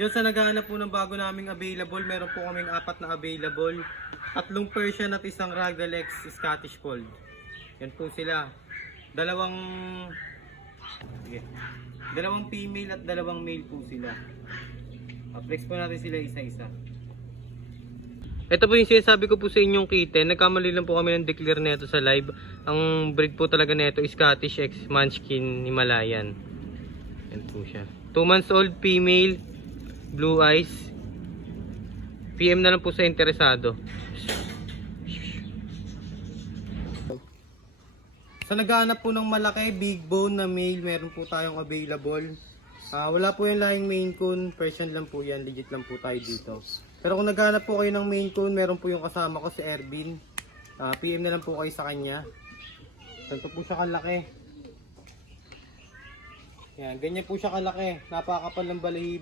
Yun, sa naghahanap po ng bago naming available, meron po kaming 4 na available. 3 Persian at 1 Ragdoll X Scottish Fold. Yan po sila. Dalawang female at 2 male po sila. Flex po natin sila isa-isa. Ito po yung sinasabi ko po sa inyong kitten. Nagkamali lang po kami ng declare nito sa live. Ang breed po talaga nito is Scottish X Munchkin Himalayan. Yan po siya. 2 months old female, blue eyes. PM na lang po sa interesado. Sa naghahanap po ng malaki, big bone na male, meron po tayong available. Wala po yung lahing Maine Coon, Persian lang po yan, legit lang po tayo dito. Pero kung naghahanap po kayo ng Maine Coon, meron po yung kasama ko si Ervin. PM na lang po kayo sa kanya. Ganito po siya kalaki. Yan, ganyan po siya kalaki. Napakapal ng balahibo.